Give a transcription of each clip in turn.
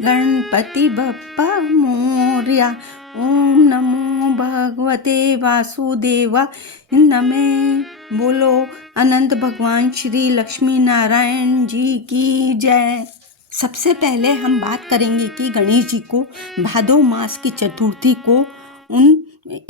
गणपति बप्पा मोरया। ओम नमो भगवते वासुदेवा नमः। बोलो अनंत भगवान श्री लक्ष्मी नारायण जी की जय। सबसे पहले हम बात करेंगे कि गणेश जी को भादो मास की चतुर्थी को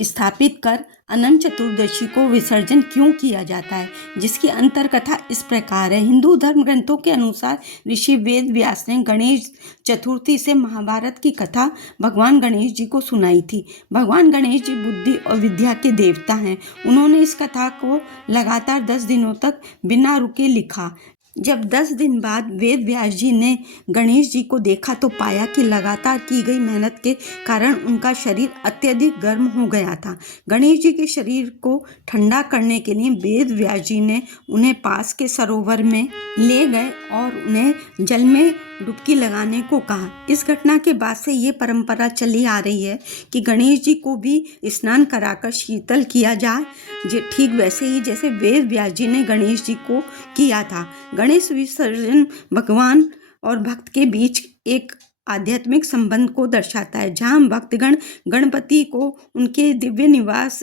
स्थापित कर अनंत चतुर्दशी को विसर्जन क्यों किया जाता है, जिसकी अंतर कथा इस प्रकार है। हिंदू धर्म ग्रंथों के अनुसार ऋषि वेद व्यास ने गणेश चतुर्थी से महाभारत की कथा भगवान गणेश जी को सुनाई थी। भगवान गणेश जी बुद्धि और विद्या के देवता हैं। उन्होंने इस कथा को लगातार 10 दिनों तक बिना रुके लिखा। जब 10 दिन बाद वेद व्यास जी ने गणेश जी को देखा तो पाया कि लगातार की गई मेहनत के कारण उनका शरीर अत्यधिक गर्म हो गया था। गणेश जी के शरीर को ठंडा करने के लिए वेद व्यास जी ने उन्हें पास के सरोवर में ले गए और उन्हें जल में डुबकी लगाने को कहा। इस घटना के बाद से ये परंपरा चली आ रही है कि गणेश जी को भी स्नान कराकर शीतल किया जाए, ठीक वैसे ही जैसे वेद व्यास जी ने गणेश जी को किया था। गणेश विसर्जन भगवान और भक्त के बीच एक आध्यात्मिक संबंध को दर्शाता है, जहाँ भक्तगण गणपति को उनके दिव्य निवास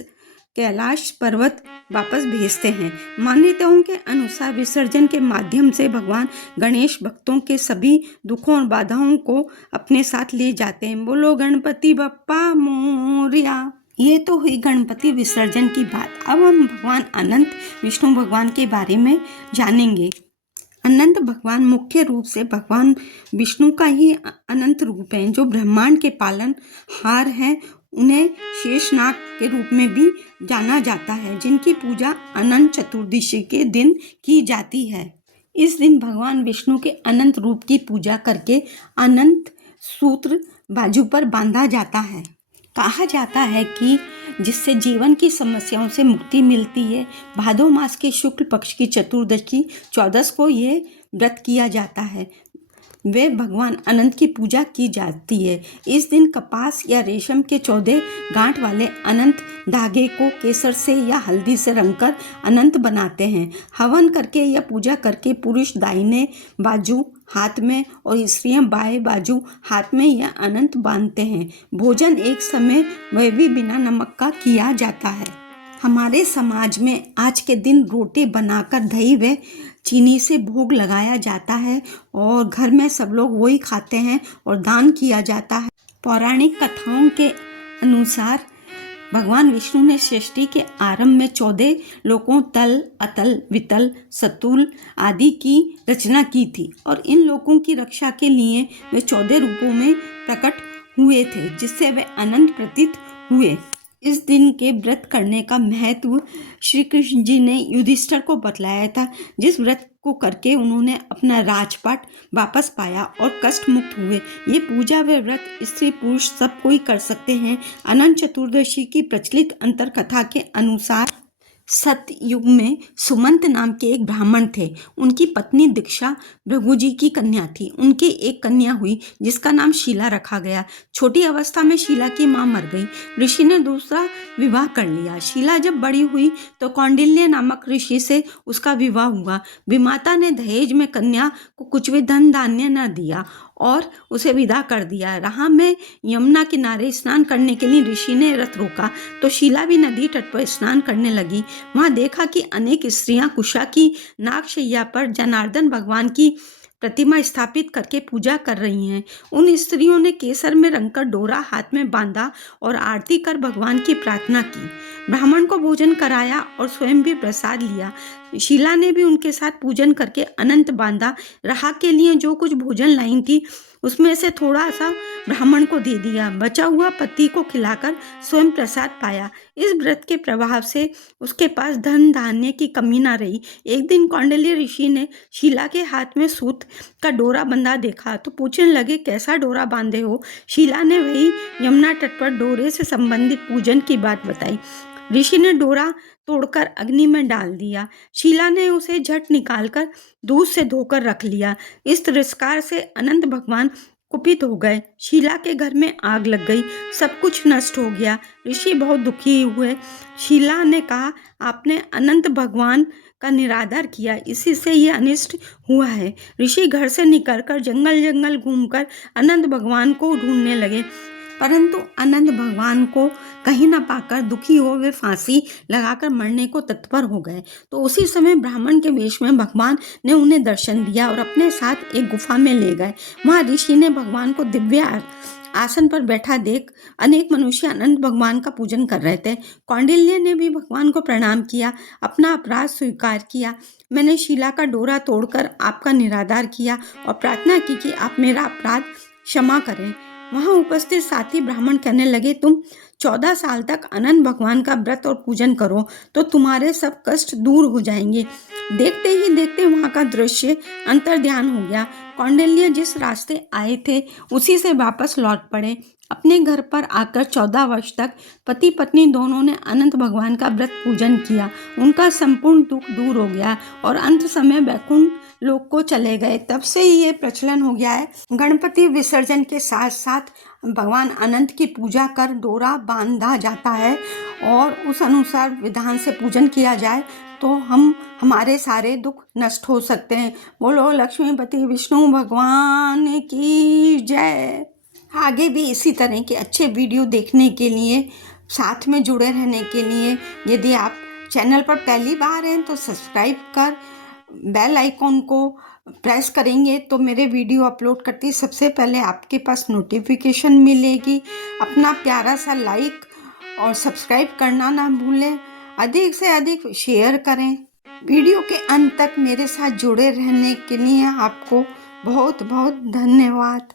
कैलाश पर्वत वापस भेजते हैं। मान्यताओं के अनुसार विसर्जन के माध्यम से भगवान गणेश भक्तों के सभी दुखों और बाधाओं को अपने साथ ले जाते हैं। बोलो गणपति बप्पा मोरया। ये तो हुई गणपति विसर्जन की बात। अब हम भगवान अनंत विष्णु भगवान के बारे में जानेंगे। अनंत भगवान मुख्य रूप से भगवान विष्णु का ही अनंत रूप है, जो ब्रह्मांड के पालनहार हैं। उन्हें शेषनाग के रूप में भी जाना जाता है, जिनकी पूजा अनंत चतुर्दशी के दिन की जाती है। इस दिन भगवान विष्णु के अनंत रूप की पूजा करके अनंत सूत्र बाजू पर बांधा जाता है। कहा जाता है कि जिससे जीवन की समस्याओं से मुक्ति मिलती है। भादो मास के शुक्ल पक्ष की चतुर्दशी 14 को ये व्रत किया जाता है। वे भगवान अनंत की पूजा की जाती है। इस दिन कपास या रेशम के 14 गांठ वाले अनंत धागे को केसर से या हल्दी से रंगकर अनंत बनाते हैं। हवन करके या पूजा करके पुरुष दाहिने बाजू हाथ में और स्त्रियां बाएं बाजू हाथ में यह अनंत बांधते हैं। भोजन एक समय वह भी बिना नमक का किया जाता है। हमारे समाज में आज के दिन रोटी बनाकर दही व चीनी से भोग लगाया जाता है और घर में सब लोग वही खाते हैं और दान किया जाता है। पौराणिक कथाओं के अनुसार भगवान विष्णु ने सृष्टि के आरंभ में 14 लोकों तल, अतल, वितल, सतुल आदि की रचना की थी और इन लोकों की रक्षा के लिए वे 14 रूपों में प्रकट हुए थे, जिससे वे अनंत प्रतीत हुए। इस दिन के व्रत करने का महत्व श्री कृष्ण जी ने युधिष्ठिर को बतलाया था, जिस व्रत को करके उन्होंने अपना राजपाट वापस पाया और कष्ट मुक्त हुए। ये पूजा व व्रत स्त्री पुरुष सब कोई कर सकते हैं। अनंत चतुर्दशी की प्रचलित अंतर कथा के अनुसार सतयुग में सुमंत नाम के एक ब्राह्मण थे। उनकी पत्नी दीक्षा भृगु जी की कन्या थी। उनकी एक कन्या हुई जिसका नाम शीला रखा गया। छोटी अवस्था में शीला की मां मर गई। ऋषि ने दूसरा विवाह कर लिया। शीला जब बड़ी हुई तो कौंडिल्य नामक ऋषि से उसका विवाह हुआ। विमाता ने दहेज में कन्या को कुछ भी धन धान्य न दिया और उसे विदा कर दिया। राह में यमुना किनारे स्नान करने के लिए ऋषि ने रथ रोका तो शीला भी नदी तट पर स्नान करने लगी। वहां देखा कि अनेक स्त्रियां कुशा की नागशैया पर जनार्दन भगवान की प्रतिमा स्थापित करके पूजा कर रही हैं। उन स्त्रियों ने केसर में रंगकर डोरा हाथ में बांधा और आरती कर भगवान की प्रार्थना की। ब्राह्मण को भोजन कराया और स्वयं भी प्रसाद लिया। शीला ने भी उनके साथ पूजन करके अनंत बांधा। राह के लिए जो कुछ भोजन लाई थी उसमें से थोड़ा सा ब्राह्मण को दे दिया। बचा हुआ पति को खिलाकर स्वयं प्रसाद पाया। इस व्रत के प्रभाव से उसके पास धन धान्य की कमी न रही। एक दिन कौंडिल्य ऋषि ने शीला के हाथ में सूत का डोरा बंधा देखा तो पूछने लगे, कैसा डोरा बांधे हो? शीला ने वही यमुना तट पर डोरे से संबंधित पूजन की बात बताई। ऋषि ने डोरा तोड़कर अग्नि में डाल दिया। शीला ने उसे झट निकालकर दूध से धोकर रख लिया। इस तिरस्कार से अनंत भगवान कुपित हो गए। शीला के घर में आग लग गई, सब कुछ नष्ट हो गया। ऋषि बहुत दुखी हुए। शीला ने कहा, आपने अनंत भगवान का निरादर किया, इसी से ये अनिष्ट हुआ है। ऋषि घर से निकलकर जंगल जंगल घूमकर अनंत भगवान को ढूंढने लगे, परंतु अनंत भगवान को कहीं न पाकर दुखी हो वे फांसी लगाकर मरने को तत्पर हो गए। तो उसी समय ब्राह्मण के वेश में भगवान ने उन्हें दर्शन दिया और अपने साथ एक गुफा में ले गए। वहाँ ऋषि ने भगवान को दिव्य आसन पर बैठा देख अनेक मनुष्य अनंत भगवान का पूजन कर रहे थे। कौंडिल्य ने भी भगवान को प्रणाम किया, अपना अपराध स्वीकार किया। मैंने शीला का डोरा तोड़कर आपका निरादर किया और प्रार्थना की कि आप मेरा अपराध क्षमा करें। वहां उपस्थित साथी ब्राह्मण कहने लगे, तुम 14 साल तक अनंत भगवान का व्रत और पूजन करो तो तुम्हारे सब कष्ट दूर हो जाएंगे। देखते ही देखते वहां का दृश्य अंतर्ध्यान हो गया। कौंडिल्य जिस रास्ते आए थे उसी से वापस लौट पड़े। अपने घर पर आकर 14 वर्ष तक पति पत्नी दोनों ने अनंत भगवान का व्रत पूजन किया। उनका संपूर्ण दुख दूर हो गया और अंत समय वैकुंठ लोक को चले गए। तब से ही ये प्रचलन हो गया है, गणपति विसर्जन के साथ साथ भगवान अनंत की पूजा कर डोरा बांधा जाता है और उस अनुसार विधान से पूजन किया जाए तो हमारे सारे दुख नष्ट हो सकते हैं। बोलो लक्ष्मीपति विष्णु भगवान की जय। आगे भी इसी तरह के अच्छे वीडियो देखने के लिए, साथ में जुड़े रहने के लिए, यदि आप चैनल पर पहली बार हैं तो सब्सक्राइब कर बेल आइकॉन को प्रेस करेंगे तो मेरे वीडियो अपलोड करती सबसे पहले आपके पास नोटिफिकेशन मिलेगी। अपना प्यारा सा लाइक और सब्सक्राइब करना ना भूलें। अधिक से अधिक शेयर करें। वीडियो के अंत तक मेरे साथ जुड़े रहने के लिए आपको बहुत बहुत धन्यवाद।